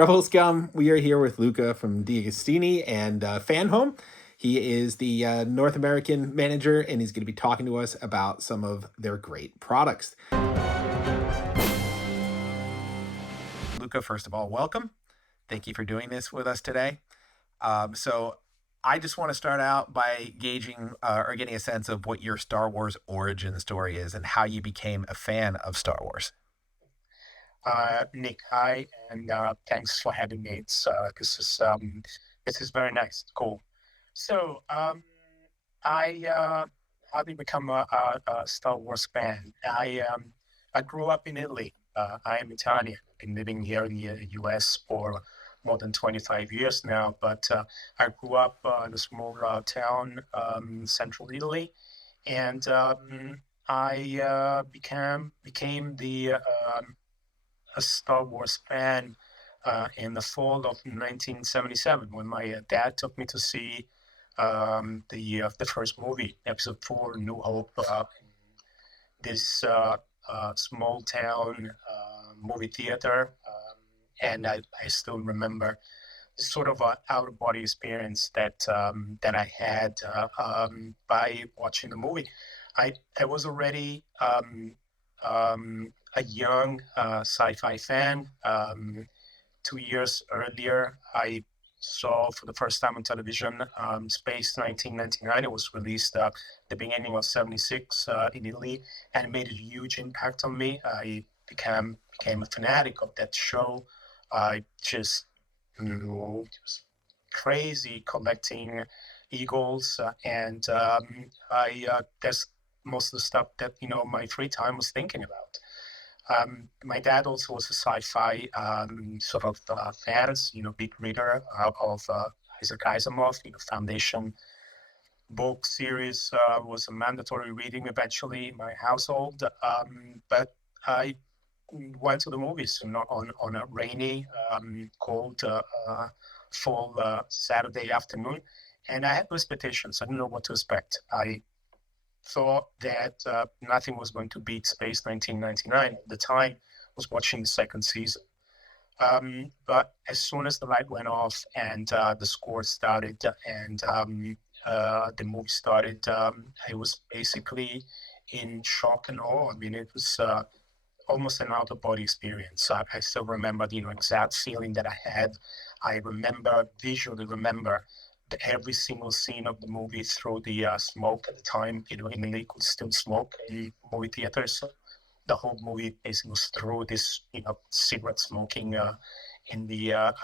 Rebel Scum, we are here with Luca from D'Agostini and Fanhome. He is the North American manager, and he's going to be talking to us about some of their great products. Luca, first of all, welcome. Thank you for doing this with us today. So I just want to start out by gauging or getting a sense of what your Star Wars origin story is and how you became a fan of Star Wars. Nick, hi, and thanks for having me. This is very nice, cool. So, I how did I become a Star Wars fan? I grew up in Italy. I am Italian. Been living here in the U.S. for more than 25 years now. But I grew up in a small town, central Italy, and I became a Star Wars fan in the fall of 1977 when my dad took me to see the first movie, Episode 4, New Hope, this small town movie theater. And I still remember this sort of out of body experience that I had by watching the movie. I was already a young sci-fi fan. 2 years earlier, I saw for the first time on television Space 1999. It was released the beginning of '76 in Italy, and it made a huge impact on me. I became a fanatic of that show. I just was crazy collecting eagles, and I that's most of the stuff that my free time was thinking about. My dad also was a sci-fi sort of fan, big reader of Isaac Asimov. Foundation book series was a mandatory reading eventually in my household. But I went to the movies on a rainy, cold fall Saturday afternoon, and I had no expectations. I didn't know what to expect. I thought that nothing was going to beat Space 1999. At the time, I was watching the second season. But as soon as the light went off and the score started and the movie started, I was basically in shock and awe. I mean, it was almost an out-of-body experience. I still remember the exact feeling that I had. I visually remember every single scene of the movie through the smoke. At the time, in Italy, could still smoke in movie theaters. So the whole movie basically was through this, cigarette smoking in the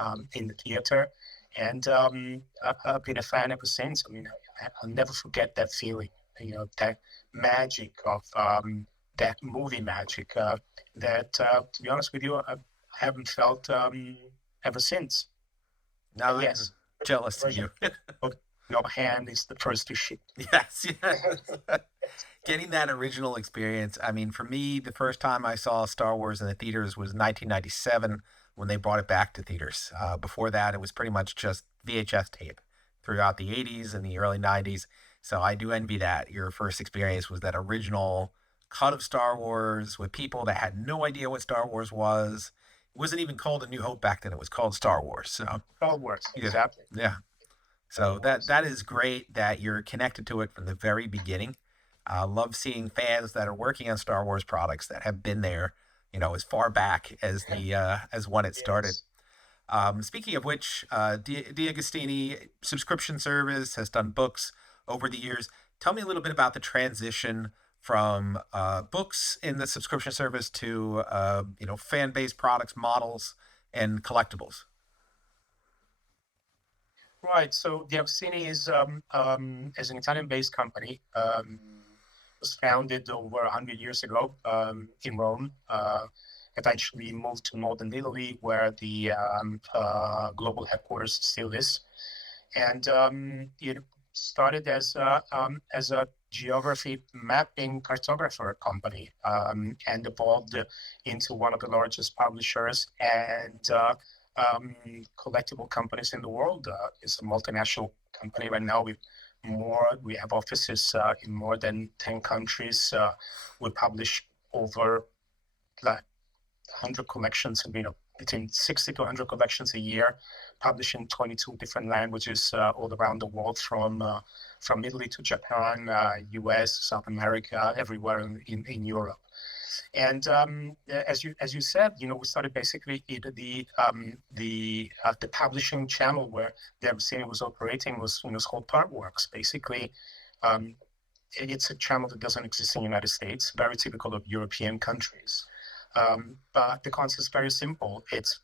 theater. And I've been a fan ever since. I mean, I'll never forget that feeling. That magic of that movie magic that, to be honest with you, I haven't felt ever since. Now, Yes, jealous of version you. of your hand is the first to ship. Yes, yes. Getting that original experience. I mean, for me, the first time I saw Star Wars in the theaters was 1997 when they brought it back to theaters. Before that, it was pretty much just VHS tape throughout the 80s and the early 90s. So I do envy that. Your first experience was that original cut of Star Wars with people that had no idea what Star Wars was. It wasn't even called A New Hope back then. It was called Star Wars. So Star Wars, yeah, exactly. yeah. So that is great that you're connected to it from the very beginning. Love seeing fans that are working on Star Wars products that have been there, as far back as the as when it started. Yes. Speaking of which, D'Agostini subscription service has done books over the years. Tell me a little bit about the transition from books in the subscription service to fan-based products, models, and collectibles. Right. So the Orsini is an Italian-based company. Was founded over 100 years ago in Rome. Eventually moved to northern Italy, where the global headquarters still is. And it started as a geography mapping cartographer company, and evolved into one of the largest publishers and collectible companies in the world. It's a multinational company right now. We have offices in more than 10 countries. We publish over like 100 collections, between 60 to 100 collections a year, published in 22 different languages all around the world, from Italy to Japan, US, South America, everywhere in Europe. And as you said, we started basically the publishing channel where the Latini was operating was called Partworks. Basically, um, it's a channel that doesn't exist in the United States, very typical of European countries. But the concept is very simple. It's,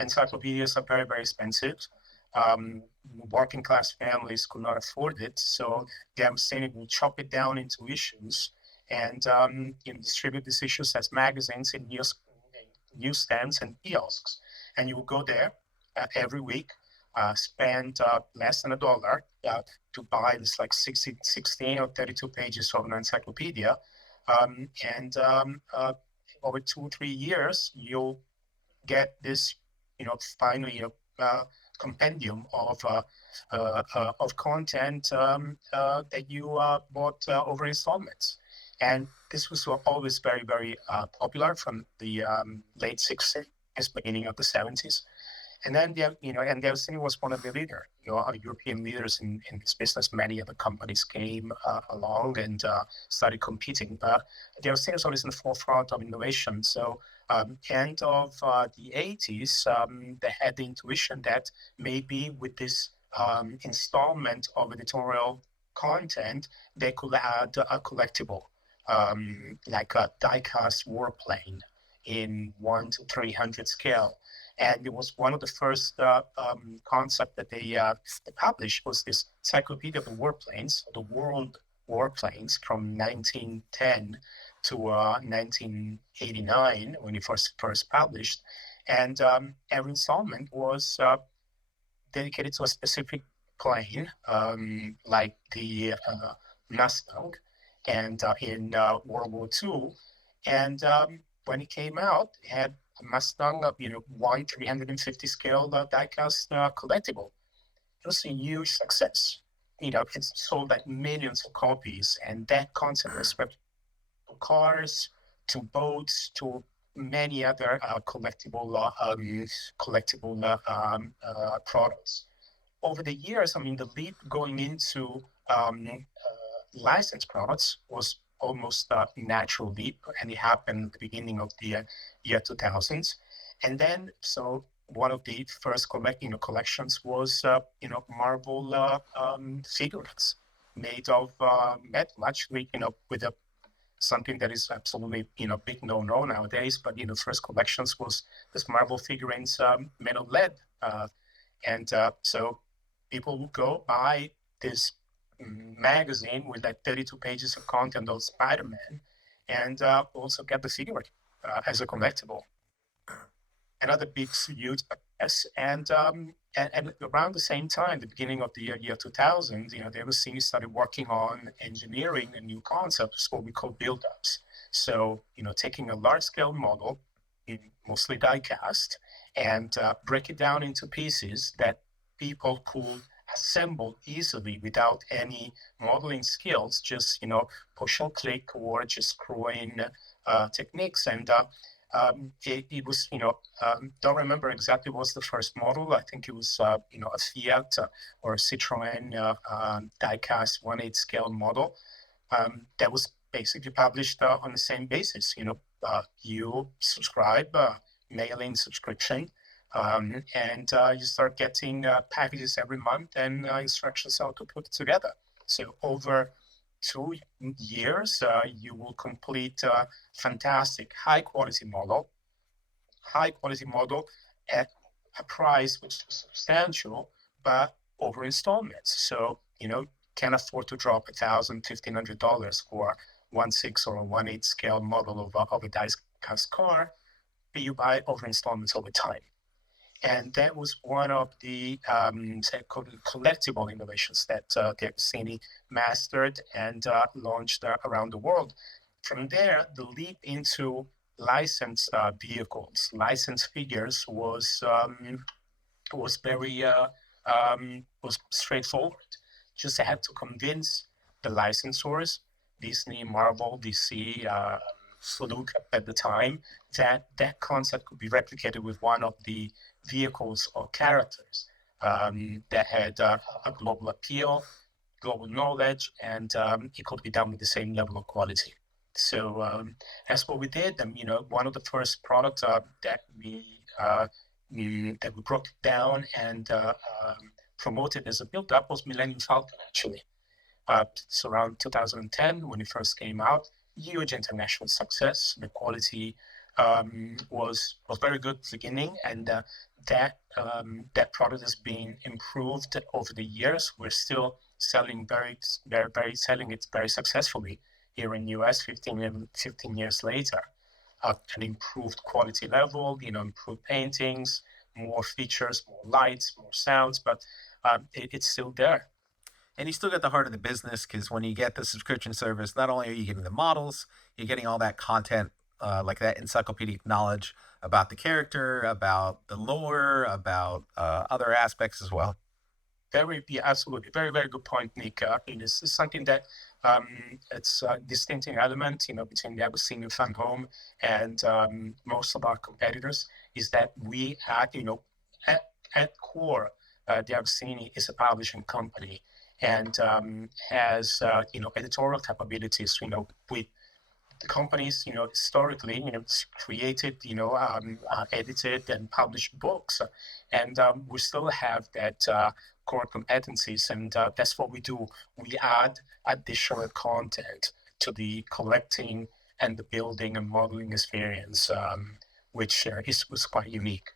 encyclopedias are very, very expensive. Um, Working class families could not afford it. So the Latini will chop it down into issues and distribute these issues as magazines in newsstands and kiosks. And you will go there every week, spend less than $1 to buy this like 16 or 32 pages of an encyclopedia. And over 2 or 3 years, you'll get this, finally compendium of content that you bought over installments. And this was always very, very popular from the late 60s, beginning of the 70s. And then, and the Latini was one of the leaders, European leaders in this business. Many other companies came along and started competing. But the Latini was always in the forefront of innovation. So, end of the 80s, they had the intuition that maybe with this installment of editorial content, they could add a collectible, like a die-cast warplane in 1 to 300 scale. And it was one of the first concept that they published was this encyclopedia of the warplanes, the world warplanes from 1910 to 1989 when it first published. And every installment was dedicated to a specific plane, like the Mustang, and in World War II. And when it came out, it had a Mustang, 1 350 scale diecast collectible. It was a huge success. It sold like millions of copies, and that concept was spread to cars, to boats, to many other collectible products. Over the years, the leap going into licensed products was almost a natural leap, and it happened at the beginning of the year 2000s. And then, so one of the first collections was, marble figurines made of metal, actually, with something that is absolutely, big no-no nowadays. But, first collections was this marble figurines made of lead. And so people would go buy this magazine with like 32 pages of content of Spider-Man, and also get the figure as a collectible. Another big huge success. And around the same time, the beginning of the year 2000, the Latini started working on engineering a new concept, what we call build-ups. So, taking a large-scale model, mostly die-cast, and break it down into pieces that people could assemble easily without any modeling skills, just push and click or just screw in techniques. And it was, don't remember exactly what was the first model. I think it was a Fiat or a Citroen die-cast 1/8 scale model that was basically published on the same basis. You subscribe, mailing subscription, and you start getting packages every month and instructions how to put it together. So over 2 years, you will complete a fantastic high quality model at a price which is substantial, but over installments. So, can't afford to drop $1,000, $1,500 for 1/6 or a 1/8 scale model of a die-cast car, but you buy over installments over time. And that was one of the collectible innovations that the Latini mastered and launched around the world. From there, the leap into licensed vehicles, licensed figures was very was straightforward. Just had to convince the licensors, Disney, Marvel, DC, for Luca at the time, that concept could be replicated with one of the vehicles or characters that had a global appeal, global knowledge, and it could be done with the same level of quality. So that's what we did. And one of the first products that we broke down and promoted as a build-up was Millennium Falcon, actually. It's around 2010 when it first came out. Huge international success. The quality was very good at the beginning, and that product has been improved over the years. We're still selling selling it very successfully here in the US 15 years later. An improved quality level, improved paintings, more features, more lights, more sounds, but it's still there. And you still get the heart of the business because when you get the subscription service, not only are you getting the models, you're getting all that content, like that encyclopedic knowledge about the character, about the lore, about other aspects as well. Yeah, absolutely. Very, very good point, Nick. This is something that it's a distinctive element, between the Agostini Fanhome and most of our competitors is that we at, at, at core, the Agostini is a publishing company and has, editorial capabilities, with the companies, historically, created, edited and published books, and we still have that core competencies, and that's what we do. We add additional content to the collecting and the building and modeling experience, which was quite unique.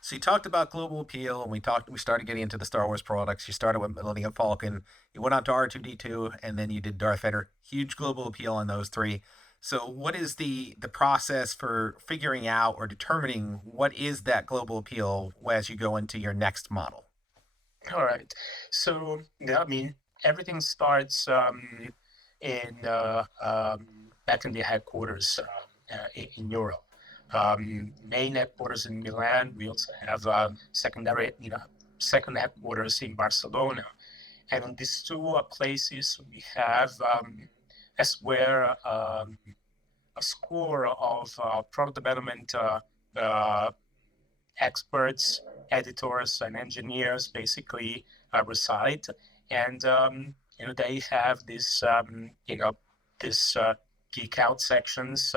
So you talked about global appeal, and we started getting into the Star Wars products. You started with Millennium Falcon, you went on to R2D2, and then you did Darth Vader. Huge global appeal on those three. So what is the process for figuring out or determining what is that global appeal as you go into your next model? All right. So, yeah, I mean, everything starts in back in the headquarters in Europe. Main headquarters in Milan. We also have second headquarters in Barcelona. And in these two places, we have as where a score of product development experts, editors, and engineers basically reside, and they have this geek out sections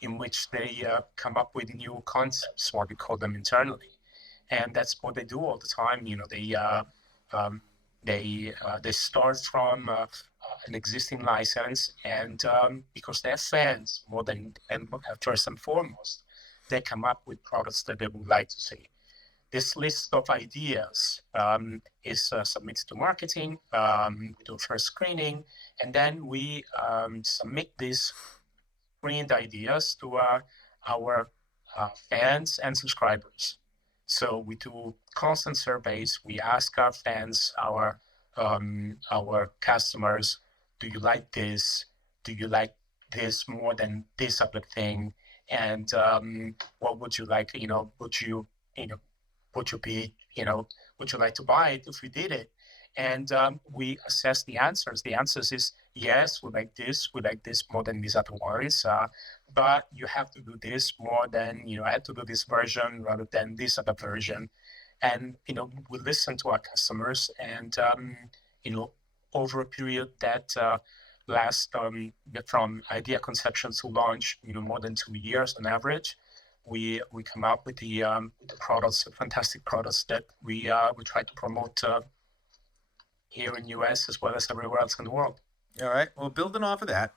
in which they come up with new concepts, what we call them internally, and that's what they do all the time. Um, they start from an existing license, and because they're fans more than and first and foremost, they come up with products that they would like to see. This list of ideas is submitted to marketing. We do first screening, and then we submit these screened ideas to our fans and subscribers. So we do constant surveys. We ask our fans, our customers, do you like this? Do you like this more than this other thing? And what would you like? You know, would you be, would you like to buy it if we did it? And we assess the answers. The answers is yes, we like this more than these other ones. But you have to do this more than, I have to do this version rather than this other version. And, we listen to our customers and, over a period that lasts from idea conception to launch, more than 2 years on average, we come up with the products, fantastic products that we try to promote here in US as well as everywhere else in the world. All right. Well, building off of that,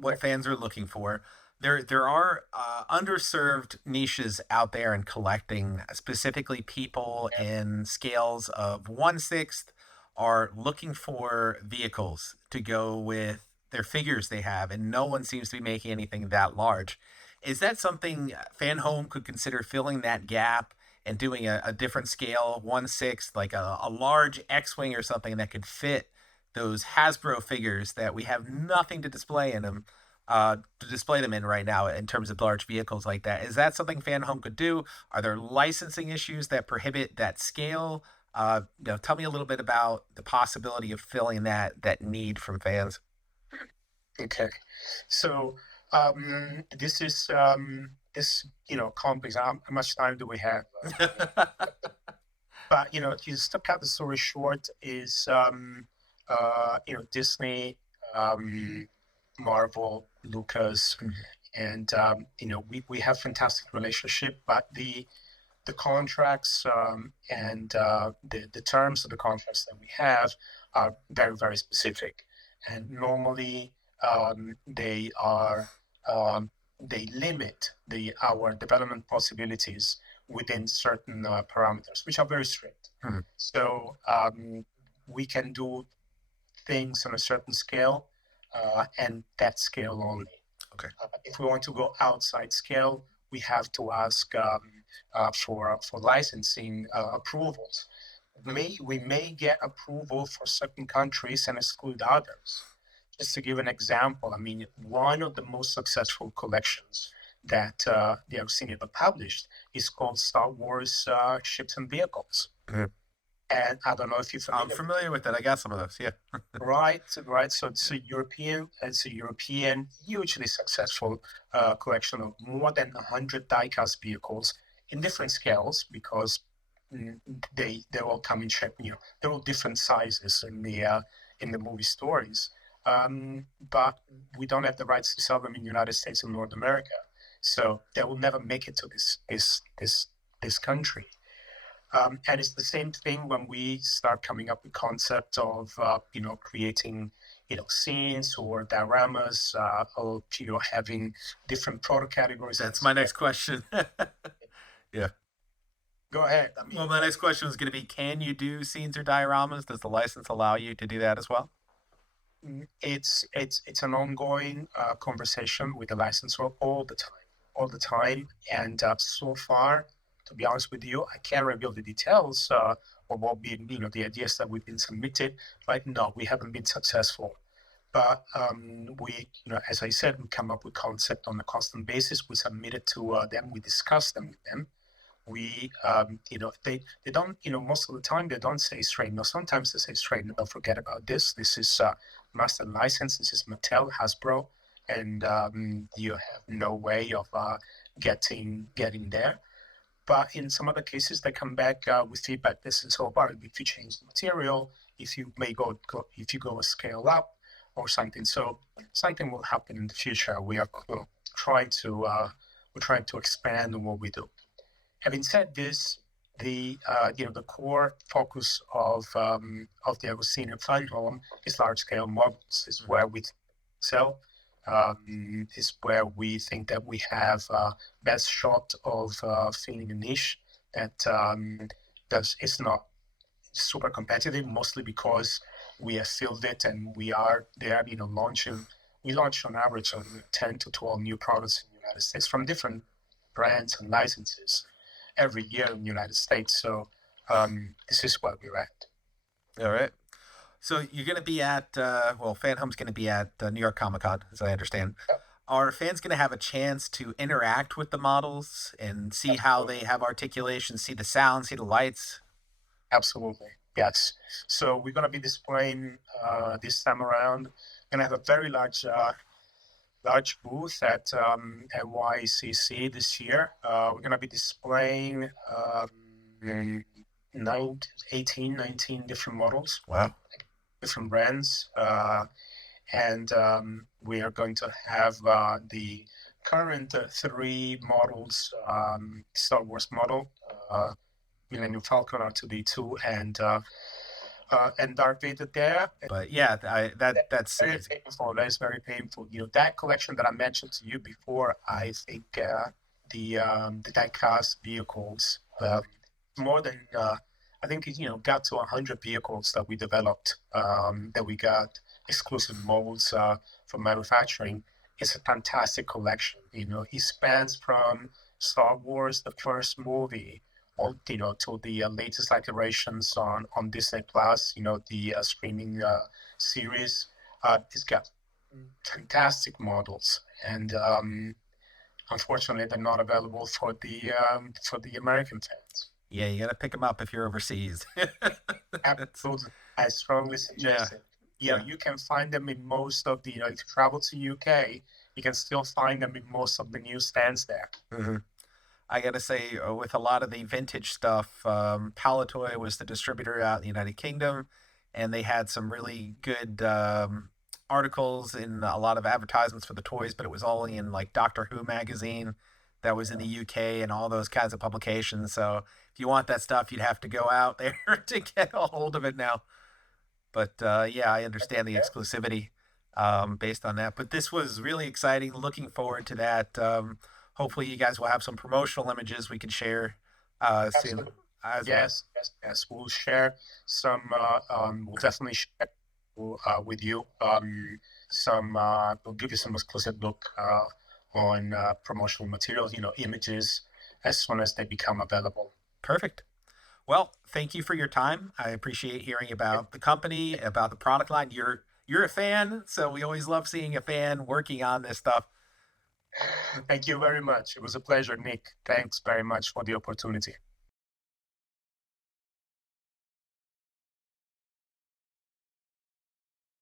what fans are looking for, there are underserved niches out there in collecting. Specifically, people in scales of 1/6 are looking for vehicles to go with their figures they have, and no one seems to be making anything that large. Is that something Fanhome could consider filling that gap and doing a different scale, 1/6, like a large X-wing or something that could fit those Hasbro figures that we have nothing to display in them, to display them in right now in terms of large vehicles like that? Is that something Fanhome could do? Are there licensing issues that prohibit that scale? Tell me a little bit about the possibility of filling that need from fans. Okay, so This is this complex. How much time do we have? But just to cut the story short, is Disney, um, Marvel, Lucas, and we have fantastic relationship, but the contracts and the terms of the contracts that we have are very, very specific. And normally they are they limit our development possibilities within certain parameters, which are very strict. So we can do things on a certain scale, and that scale only. Okay. If we want to go outside scale, we have to ask for licensing approvals. We may get approval for certain countries and exclude others. Just to give an example, I mean, one of the most successful collections that the Agostini ever published is called Star Wars Ships and Vehicles. And I don't know if you're familiar. I'm familiar with that. I got some of those. Yeah. Right. So it's a European, hugely successful collection of more than 100 diecast vehicles in different scales, because they all come in shape. They're all different sizes in the movie stories. But we don't have the rights to sell them in the United States and North America, so they will never make it to this country. And it's the same thing when we start coming up with concepts of creating scenes or dioramas, or having different product categories. That's my next question. Yeah. Go ahead. Well, my next question is going to be: can you do scenes or dioramas? Does the license allow you to do that as well? It's an ongoing conversation with the licensor all the time, and so far, to be honest with you, I can't reveal the details of what be the ideas that we've been submitted. But no, we haven't been successful. But we, as I said, we come up with concept on a constant basis. We submit it to them. We discuss them with them. We, they don't, most of the time they don't say straight. No, sometimes they say straight. No, don't forget about this. This is master license. This is Mattel, Hasbro, and you have no way of getting there. But in some other cases, they come back with feedback. This is all about if you change the material, if you go a scale up or something. So something will happen in the future. We are trying to expand on what we do. Having said this, the core focus of the Agostini Fanhome is large scale models. Is where we sell. Is where we think that we have best shot of filling a niche that is not super competitive, mostly because we have filled it and we are there, launching. We launch on average 10 to 12 new products in the United States from different brands and licenses every year in the United States. So this is where we're at. All right. So you're going to be at, Fanhome's going to be at New York Comic Con, as I understand. Yep. Are fans going to have a chance to interact with the models and see how they have articulation, see the sound, see the lights? Absolutely, yes. So we're going to be displaying this time around. We're going to have a very large booth at NYCC this year. We're going to be displaying 19 different models. Wow. Different brands, and we are going to have the current 3 models: Star Wars model, Millennium Falcon, R2D2, and Darth Vader there. But yeah, that's very painful. That is very painful. That collection that I mentioned to you before. I think the diecast vehicles, more than. I think it got to 100 vehicles that we developed, that we got exclusive molds for manufacturing. It's a fantastic collection. It spans from Star Wars, the first movie, all to the latest iterations on Disney Plus. The streaming series. It's got fantastic models, and unfortunately, they're not available for the American fans. Yeah, you got to pick them up if you're overseas. Absolutely. I strongly suggest it. You can find them in most of the, if you travel to UK, You can still find them in most of the newsstands there. Hmm. I gotta say, with a lot of the vintage stuff, Palatoy was the distributor out in the United Kingdom, and they had some really good articles in a lot of advertisements for the toys, but it was all in like Doctor Who magazine that was in the UK and all those kinds of publications. So if you want that stuff, you'd have to go out there to get a hold of it now. But yeah, I understand the exclusivity based on that. But this was really exciting. Looking forward to that. Hopefully, you guys will have some promotional images we can share soon Absolutely. as well. Yes, yes, yes. We'll share some. We'll definitely share with you some. We'll give you some exclusive look on promotional materials. Images as soon as they become available. Perfect. Well, thank you for your time. I appreciate hearing about the company, about the product line. You're a fan, so we always love seeing a fan working on this stuff. Thank you very much. It was a pleasure, Nick. Thanks very much for the opportunity.